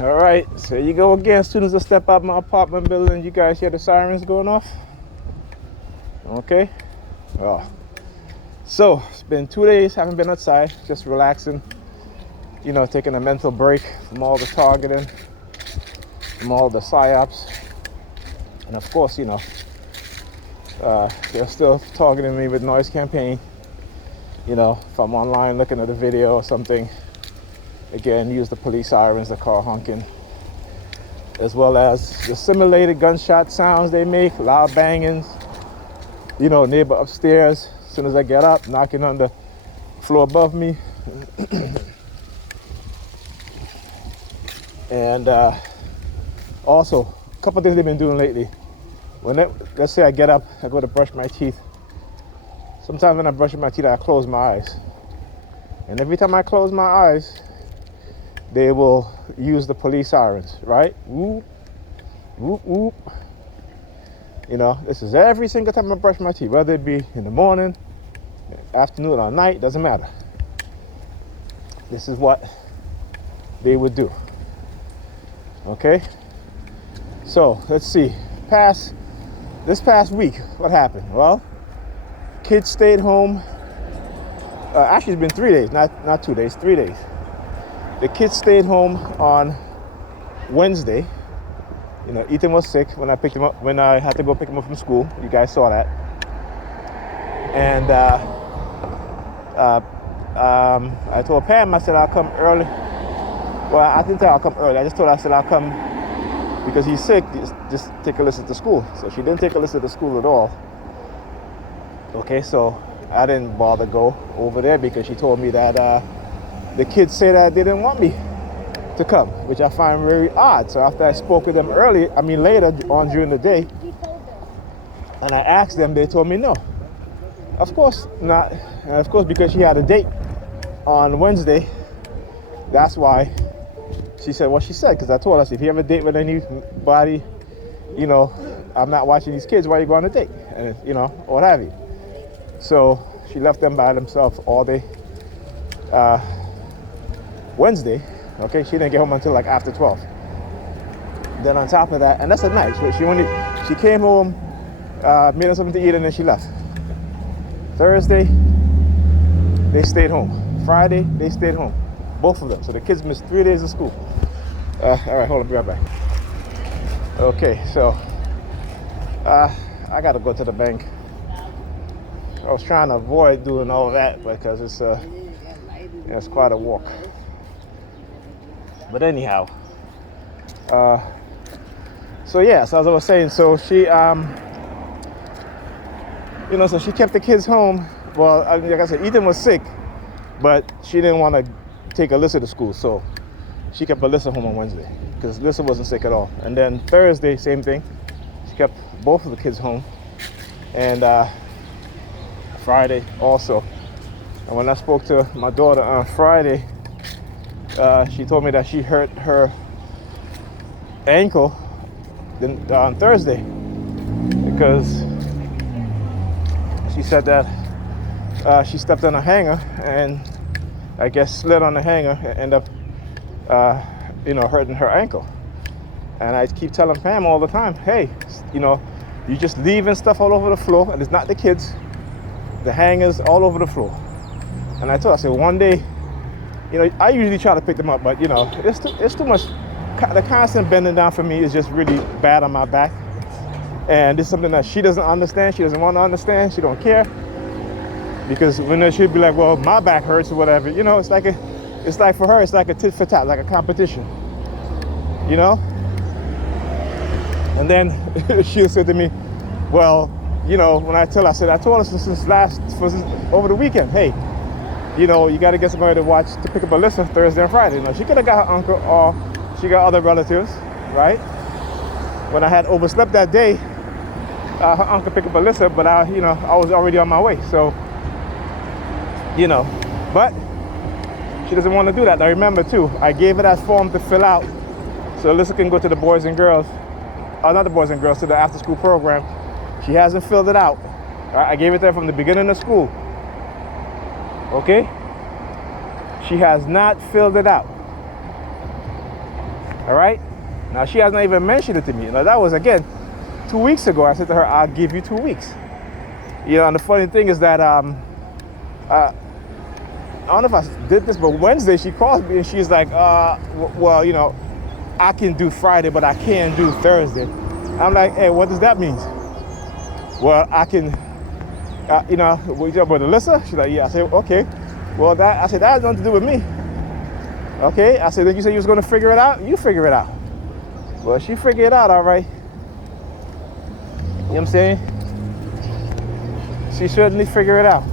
All right, so you go again. As soon as I step out my apartment building, you guys hear the sirens going off? Okay. Oh. So it's been 2 days, haven't been outside, just relaxing, taking a mental break from all the targeting, from all the psyops. And of course, they're still targeting me with noise campaign. If I'm online looking at a video or something, again, use the police sirens, the car honking, as well as the simulated gunshot sounds they make, loud bangings, neighbor upstairs, as soon as I get up, knocking on the floor above me. And also, a couple of things they've been doing lately. Let's say I get up, I go to brush my teeth. Sometimes when I'm brushing my teeth, I close my eyes. And every time I close my eyes, they will use the police sirens, right? Whoop, whoop, whoop. This is every single time I brush my teeth, whether it be in the morning, afternoon, or night, doesn't matter. This is what they would do. Okay? So, let's see. This past week, what happened? Well, kids stayed home. Actually, it's been 3 days, not 2 days, 3 days. The kids stayed home on Wednesday. Ethan was sick when I picked him up, when I had to go pick him up from school. You guys saw that. And I told Pam, I said I'll come early. Well, I didn't tell her I'll come early. I just told her, I said I'll come because he's sick. Just take a listen to school. So she didn't take a listen to school at all. Okay, so I didn't bother go over there because she told me that the kids say that they didn't want me to come, which I find very odd. So after I spoke with them later on during the day, and I asked them, they told me no. Of course not. And of course, because she had a date on Wednesday, that's why she said what she said. Because I told her, if you have a date with anybody, I'm not watching these kids while you go on a date, and what have you. So she left them by themselves all day Wednesday. Okay, she didn't get home until like after 12. Then on top of that, and that's at night. She came home, made her something to eat, and then she left. Thursday, they stayed home. Friday, they stayed home. Both of them. So the kids missed 3 days of school. All right, hold on, be right back. Okay, so I gotta go to the bank. I was trying to avoid doing all that because it's quite a walk. But anyhow, so as I was saying, so she, so she kept the kids home. Well, like I said, Ethan was sick, but she didn't want to take Alyssa to school, so she kept Alyssa home on Wednesday because Alyssa wasn't sick at all. And then Thursday, same thing. She kept both of the kids home, and Friday also. And when I spoke to my daughter on Friday, she told me that she hurt her ankle on Thursday because she said that she stepped on a hanger and I guess slid on the hanger and ended up hurting her ankle. And I keep telling Pam all the time, hey, you just leaving stuff all over the floor, and it's not the kids, the hangers all over the floor. And I told her, I said, one day, I usually try to pick them up, but it's too much. The constant bending down for me is just really bad on my back. And it's something that she doesn't understand. She doesn't want to understand. She don't care. Because when she'd be like, well, my back hurts or whatever, it's like for her, it's like a tit for tat, like a competition, And then she'll say to me, well, when I told her since over the weekend, hey, you got to get somebody to pick up Alyssa Thursday and Friday. She could have got her uncle or she got other relatives, right? When I had overslept that day, her uncle picked up Alyssa, but I was already on my way. So, but she doesn't want to do that. Now remember too, I gave her that form to fill out so Alyssa can go to the boys and girls, not the boys and girls, to the after school program. She hasn't filled it out. Right? I gave it to her from the beginning of school. Okay? She has not filled it out. All right. Now she has not even mentioned it to me. Now that was again 2 weeks ago. I said to her, "I'll give you 2 weeks." You know, and the funny thing is that I don't know if I did this, but Wednesday she called me and she's like, well, you know, I can do Friday, but I can't do Thursday. I'm like, hey, what does that mean? Well, I can, you know, what you talking about, Alyssa? She's like, yeah. I said, okay. Well, I said, that has nothing to do with me. Okay. I said, then you said you was going to figure it out? You figure it out. Well, she figured it out, all right. You know what I'm saying? She certainly figured it out.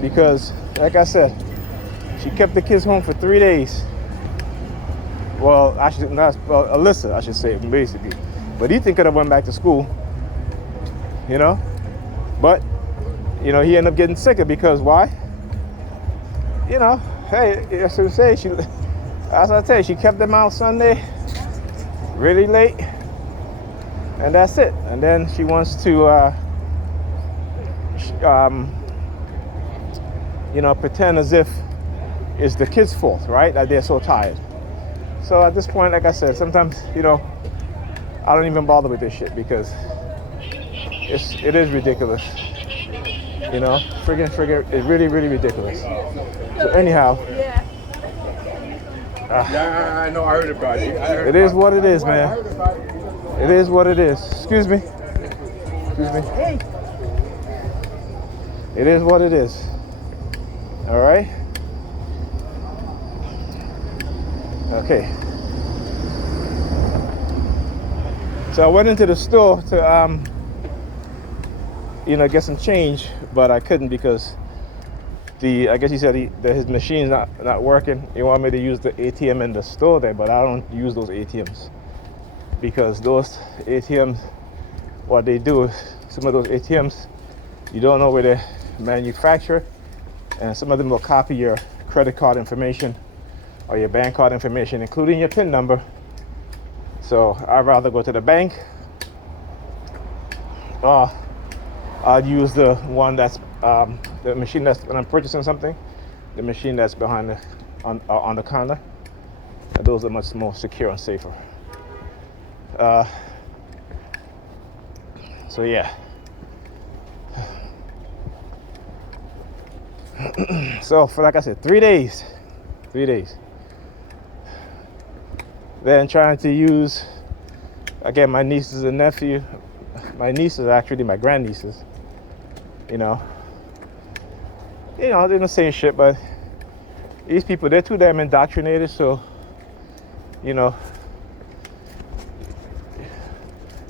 Because, like I said, she kept the kids home for 3 days. Well, Alyssa, I should say, basically. But Ethan could have went back to school, you know. But, you know, he ended up getting sicker because why? You know, hey, as I say, as I tell you, she kept them out Sunday, really late, and that's it. And then she wants to, you know, pretend as if it's the kids' fault, right? That they're so tired. So at this point, like I said, sometimes, you know, I don't even bother with this shit because it is ridiculous. You know, friggin', it's really, really ridiculous. So anyhow. Yeah. Yeah, I know, I heard about it. It is what it is, man. It is what it is. Excuse me. Excuse me. Hey. It is what it is. All right. Okay. So I went into the store to, you know, get some change, but I couldn't because I guess he said that his machine's not working. He wanted me to use the ATM in the store there, but I don't use those ATMs because those ATMs, what they do is some of those ATMs, you don't know where they're manufactured, and some of them will copy your credit card information or your bank card information, including your PIN number. So I'd rather go to the bank, or I'd use the one that's the machine that's when I'm purchasing something, the machine that's behind on the counter. And those are much more secure and safer. So yeah. So for, like I said, 3 days. Then trying to use, again, my nieces and nephew. My nieces are actually my grandnieces. You know, they're the same shit, but these people, they're too damn indoctrinated, so, you know,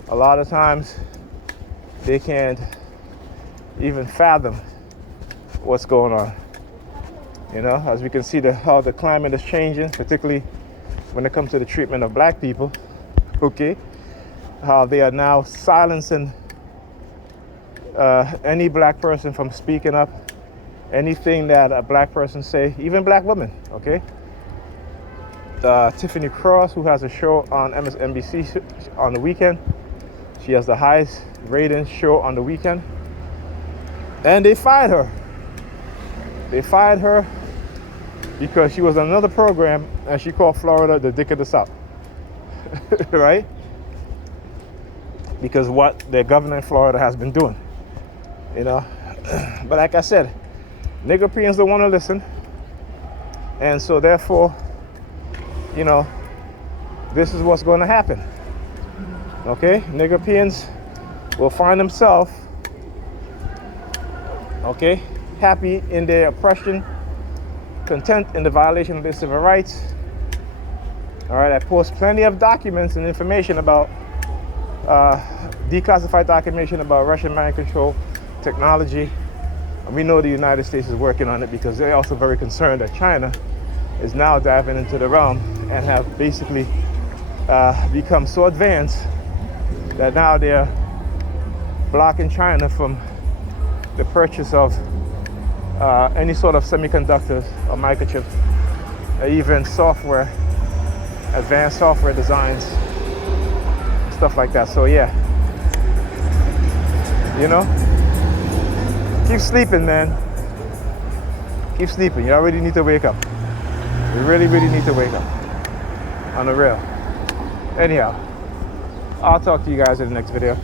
a lot of times they can't even fathom what's going on. You know, as we can see how the climate is changing, particularly when it comes to the treatment of black people, okay? How they are now silencing any black person from speaking up. Anything that a black person say, even black women, okay? Tiffany Cross, who has a show on MSNBC on the weekend, she has the highest rated show on the weekend, and they fired her. They fired her because she was on another program and she called Florida the dick of the South, right? Because what the governor in Florida has been doing, you know. But like I said, Nigerians don't want to listen, and so therefore, you know, this is what's going to happen. Okay, Nigerians will find themselves, okay, happy in their oppression, content in the violation of their civil rights. All right, I post plenty of documents and information about declassified documentation about Russian mind control technology. And we know the United States is working on it because they're also very concerned that China is now diving into the realm and have basically become so advanced that now they're blocking China from the purchase of any sort of semiconductors or microchips, or even software, advanced software designs, stuff like that. So yeah, you know, keep sleeping, man. Keep sleeping. You already need to wake up. You really, really need to wake up. on the real. Anyhow, I'll talk to you guys in the next video.